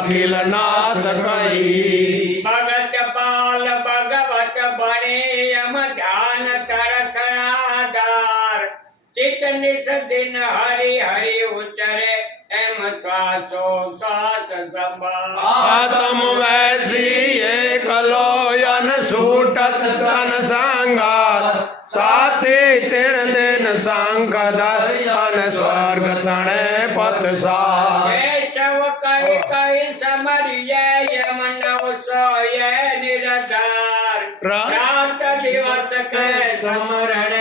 अखिल नाथ कही। भगत बाल भगवत बने यम ध्यान तरसनादार चित निस दिन हरि हरि उचरे एम श्वासो श्वास संभार। आत्म वैसी एक लोयन सूटत तन सांगार साथी तिण दिन सांकदर अन स्वर्ग तणे पथ सार। केशव कई कई समरिये यम नव सोये निरधार रात दिवस के समरण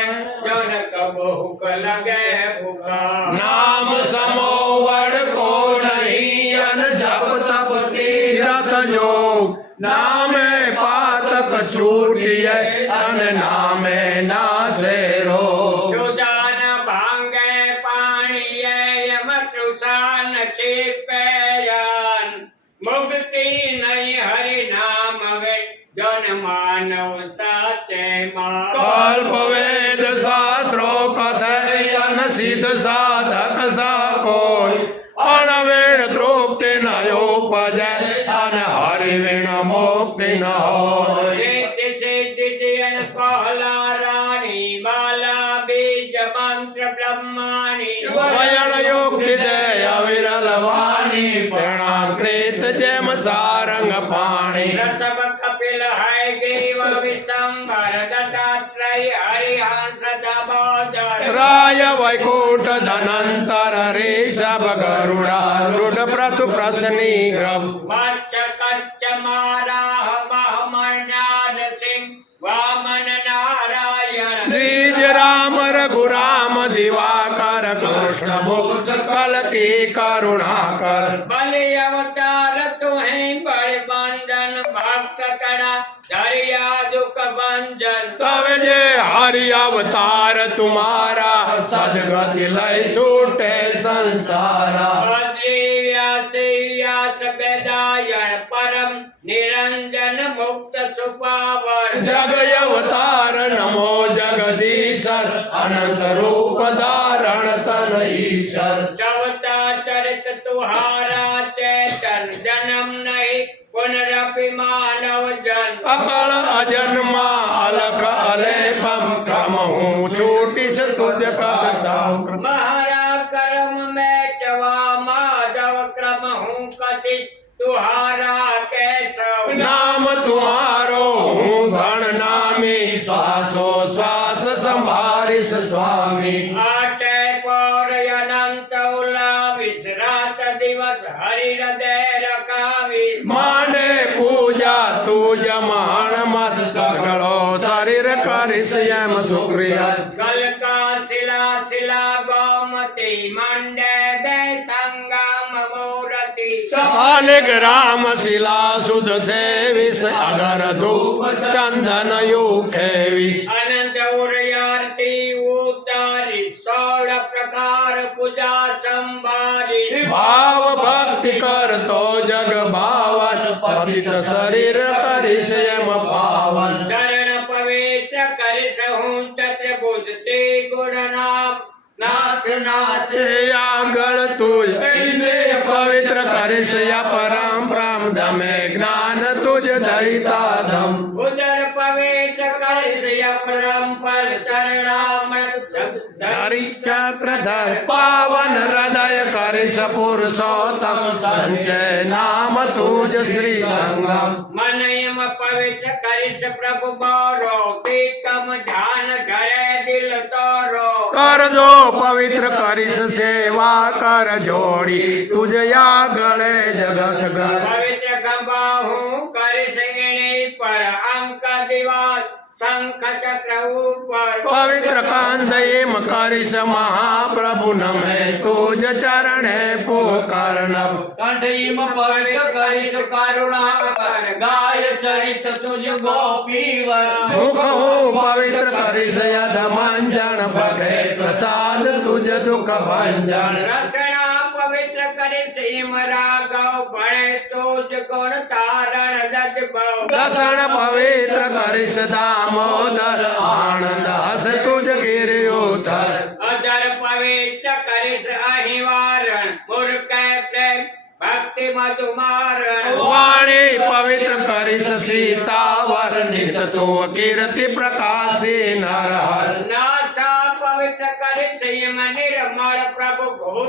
जन कबहुक लगे पुकार। नाम समोवड़ को नहीं अन जप तप तीरथ योग नामे पातक छूटिए अन नामे नासे रोग। सुदान भांगे पाणिये यम तृषान छिपयान मुक्ति नहीं हरि नाम वे जन मानव साचे मान। कल्प वेद शास्त्रो कथयन सिद्ध साधक सा कोई अणवेण तृप्ति न उपजय अन हरि विण मुक्ति न होय। रिद्धि सिद्धि दियन कहला रानी बाला बीज मंत्र ब्रह्माणी वयन युक्ति दे अविरल वाणी प्रणाम कृत जम सारंग पाणी। रसव कपिल है ग्रीव विशंभर दत्तात्रेय हरिहंस दामोदर राय वैकुंठ धनंतर ऋषभ गरुड़ा रुड प्रतु प्रसनी ग्रभ। मच्छ कच्छ माराह महमनाद सिंह वामन नारायण द्विज राम रघुराम दिवाकर कृष्ण बुद्ध कल की करुणाकर। बलि अवतार तुम्हें बड़े बंधन भक्त कड़ा दरिया दुख भंजन। तब जे हरि अवतार तुम्हारा सदगति लय छूटे संसारा। बद्री व्यास व्यास वेदायन परम निरंजन मुक्त सुपावर। जग अवतार नमो जगदीशर अनंत रूप धारण तन ईशर। चौथा चरित तुम्हारा चेतन जन्म नहीं पुनरपि मानव जन। अकल अजन्मा अलख अलेपम क्रमहु छूटिस तुझ कथा। महारा कर्म मेटवा माधव क्रम हूँ कथिस तुहारा केशव। नाम तुम्हारो हूँ गण नामी श्वासो श्वास संभारिस स्वामी। आटे पौर अनंत उलाविस रात दिवस हरि हृदय रखाविस। माने पूजा तुझ मान मत सगलो शरीर करिस यम सुक्रिया। कल का शिला शिला गोमती मंडे दे संगम मूर्ति। शालिग्राम शिला सुध सेविस अगर धूप चंदन यूखे विष। अनंत उर्यार्ति उतारी 16 प्रकार पूजा संभारी। भाव भक्ति कर तो जग भावन पतित शरीर करिस यम पावन। चरण पवित्र करिस हूँ चतुर्भुज ते गुण नाम नाथ नाथ। आगल तुझ इंद्रिय पवित्र करिस या परम ब्रह्म धमे ज्ञान तुझ दयिता धम। उदर पवित्र करिस परम पर चरणामृत धरि चक्रधर पावन हृदय करिस पुरुषोत्तम संचय नाम तुझ श्री संगम। मन यम पवित्र करिस प्रभु मोरो ते कम ध्यान धरे दिल तोरो। कर दो पवित्र करिस सेवा कर जोड़ी तुझ या गले जगत गर। पवित्र गंबाहू करिस गिणी पर अंक दिवाल शंख चक्र ऊपर। पवित्र कांधयम करिस महाप्रभु नमे तुझ चरणे पुकारनब। कंठीम पवित्र करिस करुणाकर गाय चरित तुझ गोपीवर। मुख हूँ पवित्र करिस यद मंजन बखे प्रसाद तुझ दुख भंजन। रसना पवित्र करिस हिम राघव बड़े तुझ गुण तारण दद भव। दसन पवित्र करिस दामोदर आनंद हस तुझ गिरियोधर। अदर पवित्र करिस अहिवारण मूर्ख प्रेम भक्त તે માધુ મારણ વાણી પવિત્ર કરીશ સીતાવર નિત તું કીર્તિ પ્રકાશી નરહર નાસા પવિત્ર કરે સંયમ નિર્મળ પ્રભુ ભૂત